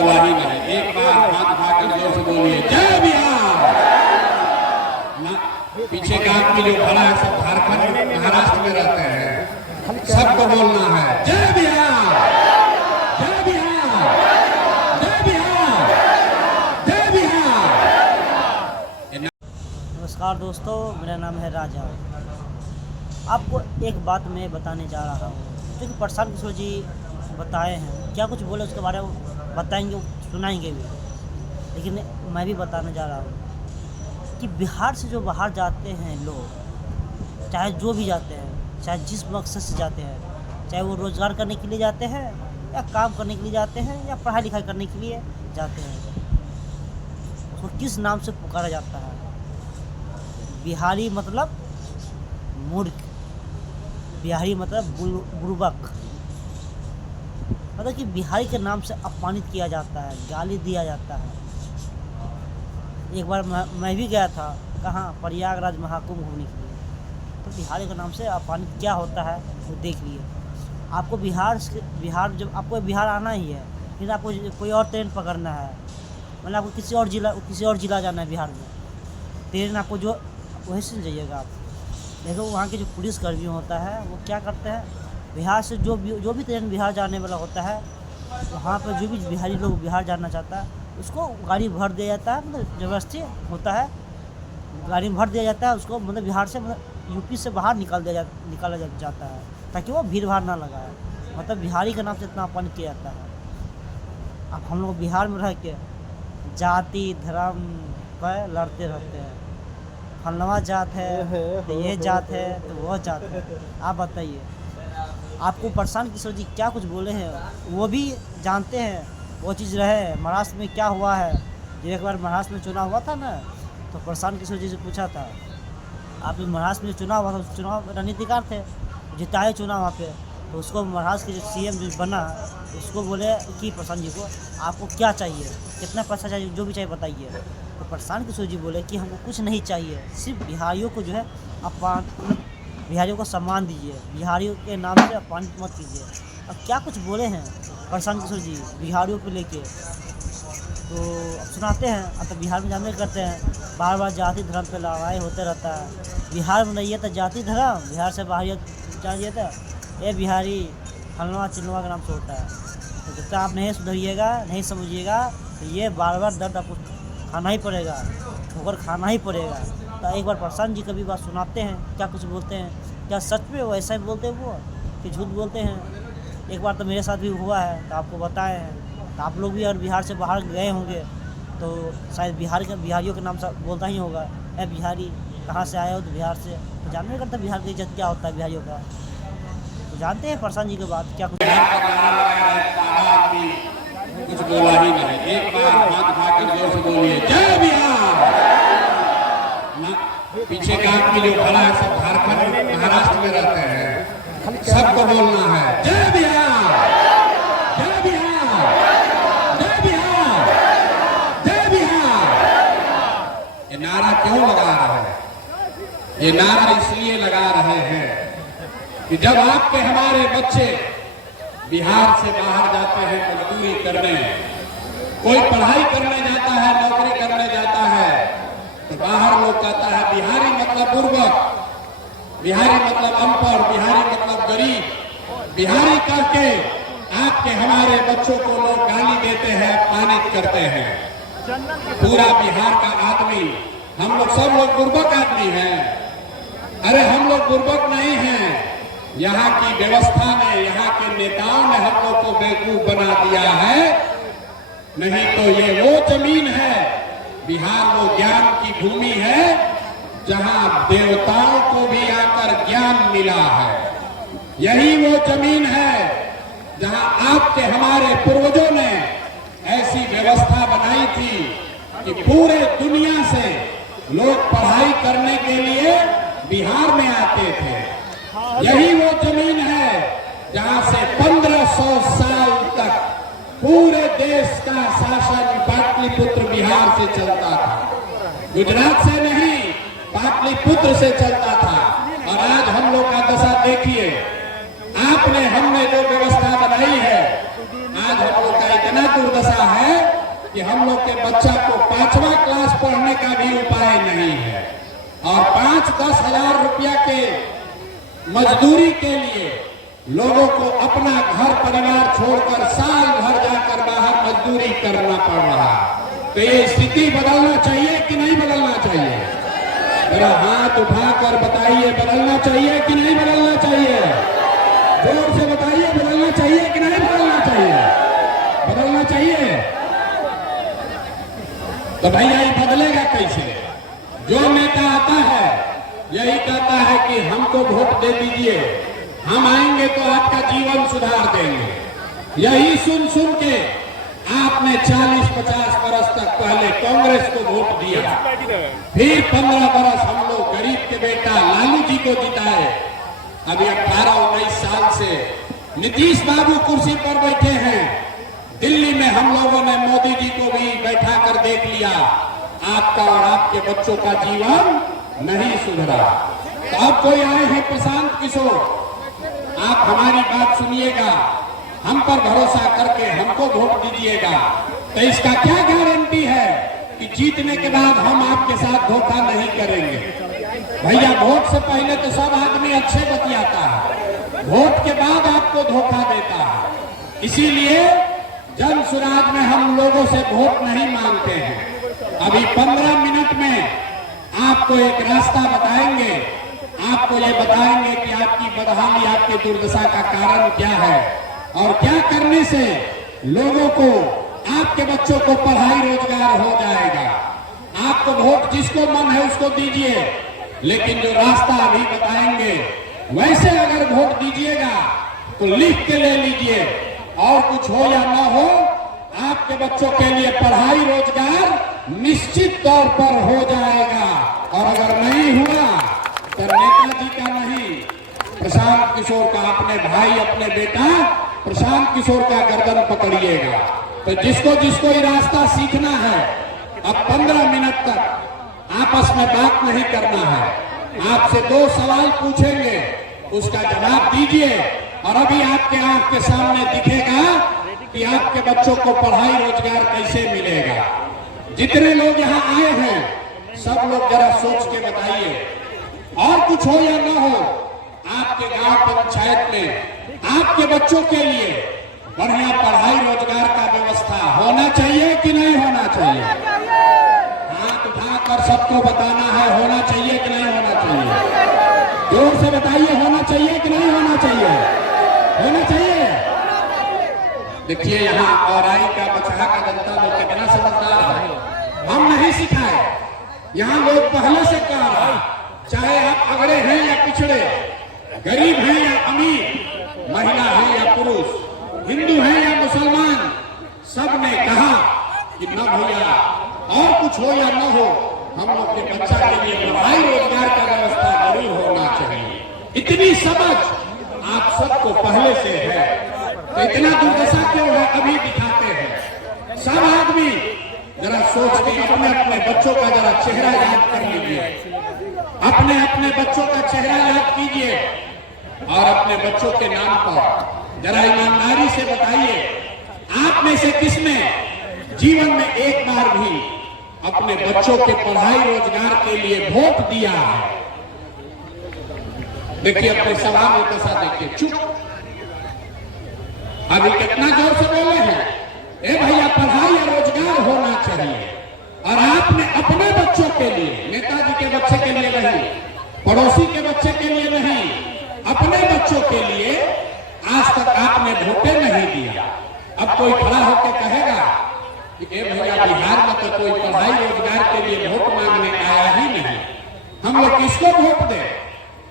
बोला ही नहीं। एक बार हाथ उठाकर जोर से बोलिए जय बिहार। पीछे का आदमी जो खड़ा है सब झारखंड महाराष्ट्र में रहते हैं, सबको बोलना है जय बिहार, जय बिहार, जय बिहार, जय बिहार। नमस्कार दोस्तों, मेरा नाम है राजा। आपको एक बात मैं बताने जा रहा हूँ क्योंकि प्रशांत किशोर जी बताए हैं, क्या कुछ बोले उसके बारे में बताएंगे, सुनाएंगे भी, लेकिन मैं भी बताने जा रहा हूँ कि बिहार से जो बाहर जाते हैं लोग, चाहे जो भी जाते हैं, चाहे जिस मकसद से जाते हैं, चाहे वो रोज़गार करने के लिए जाते हैं या काम करने के लिए जाते हैं या पढ़ाई लिखाई करने के लिए जाते हैं, उसको किस नाम से पुकारा जाता है? बिहारी मतलब मूर्ख, बिहारी मतलब बुर्बक, मतलब कि बिहारी के नाम से अपमानित किया जाता है, गाली दिया जाता है। एक बार मैं भी गया था, कहाँ, प्रयागराज महाकुंभ घूमने के लिए, तो बिहारी के नाम से अपमानित क्या होता है वो देख लिए। आपको बिहार जब आपको बिहार आना ही है, फिर आपको कोई और ट्रेन पकड़ना है, मतलब आपको किसी और ज़िला जाना है बिहार में, ट्रेन आपको जो वहीं से जाइएगा आप। देखो वहाँ के जो पुलिसकर्मी होता है वो क्या करते हैं, बिहार से जो भी ट्रेन बिहार जाने वाला होता है, वहाँ पर जो भी बिहारी लोग बिहार जाना चाहता है उसको गाड़ी भर दिया जाता है, मतलब ज़बरदस्ती होता है, गाड़ी में भर दिया जाता है उसको, मतलब बिहार से, मतलब यूपी से बाहर निकाला जाता है ताकि वो भीड़ भाड़ ना लगाए। मतलब बिहारी के नाम से इतना अपमान किया जाता है। अब हम लोग बिहार में रह के जाति धर्म पर लड़ते रहते हैं, फलनवा जात है तो ये जात है तो वो जात है। आप बताइए, आपको प्रशांत किशोर जी क्या कुछ बोले हैं वो भी जानते हैं, वो चीज़ रहे महाराष्ट्र में क्या हुआ है। जब एक बार महाराष्ट्र में चुनाव हुआ था ना, तो प्रशांत किशोर जी से पूछा था, आप महाराष्ट्र में चुनाव हुआ था, चुनाव रणनीतिकार थे, जिताए चुनाव वहाँ पे, तो उसको महाराष्ट्र के जो सीएम जो बना, उसको बोले कि प्रशांत जी को आपको क्या चाहिए, कितना पैसा चाहिए, जो भी चाहिए बताइए। तो प्रशांत किशोर जी बोले कि हमको कुछ नहीं चाहिए, सिर्फ बिहारियों को जो है बिहारियों को सम्मान दीजिए, बिहारियों के नाम से अपमानित मत कीजिए। अब क्या कुछ बोले हैं प्रशांत किशोर जी बिहारियों को लेके, तो अब सुनाते हैं। अब तो बिहार में जानते करते हैं, बार बार जाति धर्म पे लड़ाई होते रहता है। बिहार में रहिए तो जाति धर्म, बिहार से बाहर जाइए तो ये बिहारी फलनवा चिलवा के नाम से होता है। तो जब तक आप नहीं सुधरिएगा, नहीं समझिएगा, तो ये बार बार दर्द आपको खाना ही पड़ेगा, ठोकर खाना ही पड़ेगा। तो एक बार प्रशांत जी कभी बात सुनाते हैं, क्या कुछ बोलते हैं, क्या सच में वो ऐसा ही बोलते हैं वो कि झूठ बोलते हैं। एक बार तो मेरे साथ भी हुआ है, तो आपको बताए हैं, तो आप लोग भी अगर बिहार से बाहर गए होंगे तो शायद बिहारियों के नाम से बोलता ही होगा, ए बिहारी कहाँ से आए हो, तो बिहार से। तो जानने करता बिहार की इज्जत क्या होता है बिहारियों का, तो जानते हैं प्रशांत जी की बात क्या कुछ बोला ही नहीं। एक बार हाथ उठाकर जोर से बोलिए जय बिहार। पीछे का आदमी जो खड़ा है सब झारखंड महाराष्ट्र में रहते हैं, सबको बोलना है जय बिहार, जय बिहार, जय बिहार, जय बिहार। ये नारा क्यों लगा रहे हैं? ये नारा इसलिए लगा रहे हैं कि जब आपके हमारे बच्चे बिहार से बाहर जाते हैं मजदूरी करने, कोई पढ़ाई करने जाता है, नौकरी करने जाता है, तो बाहर लोग कहता है बिहारी मतलब बुर्बक, बिहारी मतलब अनपढ़, बिहारी मतलब गरीब। बिहारी करके आपके हमारे बच्चों को लोग गाली देते हैं, अपमानित करते हैं। पूरा बिहार का आदमी, हम लोग सब लोग बुर्बक आदमी हैं। अरे हम लोग बुर्बक नहीं हैं, यहाँ की व्यवस्था ने, यहाँ के नेताओं ने हम लोग को बेवकूफ बना दिया है। नहीं तो ये वो जमीन है, बिहार वो ज्ञान की भूमि है जहाँ देवताओं को भी आकर ज्ञान मिला है। यही वो जमीन है जहाँ आपके हमारे पूर्वजों ने ऐसी व्यवस्था बनाई थी कि पूरे दुनिया से लोग पढ़ाई करने के लिए बिहार में आते थे। यही वो जमीन है जहां से 1500 साल तक पूरे देश का शासन पाटलिपुत्र बिहार से चलता था, गुजरात से नहीं, पाटलिपुत्र से चलता था। और आज हम लोग का दशा देखिए, आपने हमने जो व्यवस्था बनाई है, आज हम लोग का इतना दुर्दशा है कि हम लोग के बच्चा को 5वां क्लास पढ़ने का भी उपाय नहीं है और 5-10 हजार रुपया के मजदूरी के लिए लोगों को अपना घर परिवार छोड़कर साल भर जाकर बाहर मजदूरी करना पड़ रहा। तो ये स्थिति बदलना चाहिए कि नहीं बदलना चाहिए? मेरा हाथ उठाकर बताइए, बदलना चाहिए कि नहीं बदलना चाहिए? जोर से बताइए, बदलना चाहिए कि नहीं बदलना चाहिए? बदलना चाहिए। तो भैया ये बदलेगा कैसे? जो नेता आता है यही कहता है कि हमको वोट दे दीजिए, हम आएंगे तो आपका जीवन सुधार देंगे। यही सुन सुन के आपने 40-50 बरस तक पहले कांग्रेस को वोट दिया, फिर 15 बरस हम लोग गरीब के बेटा लालू जी को जिताए। अभी 18-19 साल से नीतीश बाबू कुर्सी पर बैठे हैं। दिल्ली में हम लोगों ने मोदी जी को भी बैठा कर देख लिया, आपका और आपके बच्चों का जीवन नहीं सुधरा। तो अब कोई आए हैं प्रशांत किशोर, आप हमारी बात सुनिएगा, हम पर भरोसा करके हमको वोट दीजिएगा। तो इसका क्या गारंटी है कि जीतने के बाद हम आपके साथ धोखा नहीं करेंगे? भैया वोट से पहले तो सब आदमी अच्छे बतियाता है, वोट के बाद आपको धोखा देता है। इसीलिए जन सुराज में हम लोगों से वोट नहीं मांगते हैं। अभी 15 मिनट में आपको एक रास्ता बताएंगे, आपको ये बताएंगे कि आपकी बदहाली, आपकी दुर्दशा का कारण क्या है और क्या करने से लोगों को, आपके बच्चों को पढ़ाई रोजगार हो जाएगा। आपको वोट जिसको मन है उसको दीजिए, लेकिन जो रास्ता अभी बताएंगे वैसे अगर वोट दीजिएगा तो लिख के ले लीजिए, और कुछ हो या ना हो आपके बच्चों के लिए पढ़ाई रोजगार निश्चित तौर पर हो जाएगा। और अगर नहीं हुआ तो नेताजी का नहीं, प्रशांत किशोर का, अपने भाई अपने बेटा प्रशांत किशोर का गर्दन पकड़िएगा। तो जिसको जिसको ये रास्ता सीखना है, अब 15 मिनट तक आपस में बात नहीं करना है। आपसे 2 सवाल पूछेंगे, उसका जवाब दीजिए, और अभी आपके आंख के सामने दिखेगा कि आपके बच्चों को पढ़ाई रोजगार कैसे मिलेगा। जितने लोग यहाँ आए हैं सब लोग जरा सोच के बताइए, और कुछ हो या ना हो आपके गांव पंचायत में आपके बच्चों के लिए बढ़िया पढ़ाई रोजगार का व्यवस्था होना चाहिए कि नहीं होना चाहिए? हाथ उठाकर सबको बताना है, होना चाहिए कि नहीं होना चाहिए? जोर से बताइए, होना चाहिए कि नहीं होना चाहिए? होना चाहिए। देखिए यहाँ औराई का, बछड़ा का जनता लोग कितना समझदार है, हम नहीं सिखाए, यहाँ लोग पहले से कह रहा है, चाहे आप अगड़े हैं या पिछड़े, गरीब हैं या अमीर, महिला है या पुरुष, हिंदू है या मुसलमान, सब ने कहा कि न भैया और कुछ हो या न हो, हम लोग के बच्चा के लिए पढ़ाई रोजगार का व्यवस्था जरूर होना चाहिए। इतनी समझ आप सबको पहले से है, तो इतना दुर्दशा क्यों है अभी दिखाते हैं। सब आदमी जरा सोच के अपने अपने बच्चों का जरा चेहरा याद कर लीजिए, अपने अपने बच्चों का चेहरा याद कीजिए, और अपने बच्चों के नाम पर जरा ईमानदारी से बताइए, आप में से किसने जीवन में एक बार भी अपने बच्चों के पढ़ाई रोजगार के लिए वोट दिया है? देखिए अपने सवाल में कैसा, देखिए चुप, अभी कितना जोर से बोले हैं, ए भैया पढ़ाई या रोजगार होना चाहिए। और आपने अपने बच्चों के लिए, नेताजी के बच्चे के लिए नहीं, पड़ोसी के बच्चे के लिए नहीं, अपने बच्चों के लिए आज तक आपने वोटे नहीं दिया। अब कोई खड़ा होकर कहेगा कि ए भैया बिहार में तो कोई पढ़ाई रोजगार के लिए वोट मांगने आया ही नहीं, हम लोग किसको वोट दें,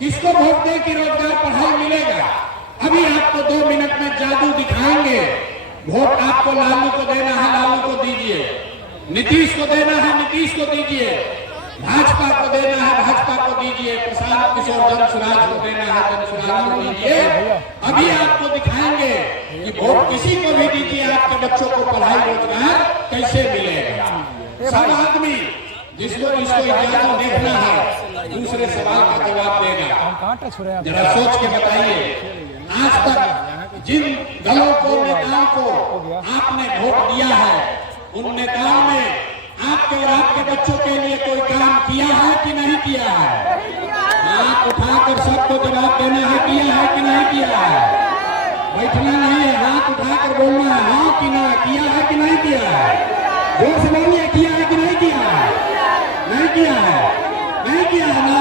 किसको वोट दें कि रोजगार पढ़ाई मिलेगा? अभी आपको 2 मिनट में जादू दिखाएंगे। वोट आपको लालू को देना है, लालू को दीजिए, नीतीश को देना है, नीतीश को दीजिए, भाजपा को देना है, भाजपा को दीजिए, प्रशांत किशोर जनसुराज को देना है, जनसुराज को दीजिए। अभी आपको दिखाएंगे कि वोट किसी को भी दीजिए, आपके बच्चों को पढ़ाई रोजगार कैसे मिलेगा। सब आदमी जिसको इजाजत देखना है दूसरे सवाल का जवाब देगा। जरा सोच के बताइए, आज तक जिन दलों को, नेताओं को आपने वोट दिया है, उन नेताओं ने आपके और आपके बच्चों के लिए कोई काम किया है कि नहीं किया है? हाथ उठाकर सबको जवाब देना है, किया है कि नहीं किया है? बैठना नहीं है, हाथ उठाकर बोलना है, हाँ कि ना, किया है कि नहीं किया है? जोर से बोलिए, किया है कि नहीं किया है? नहीं किया है, नहीं किया है ना।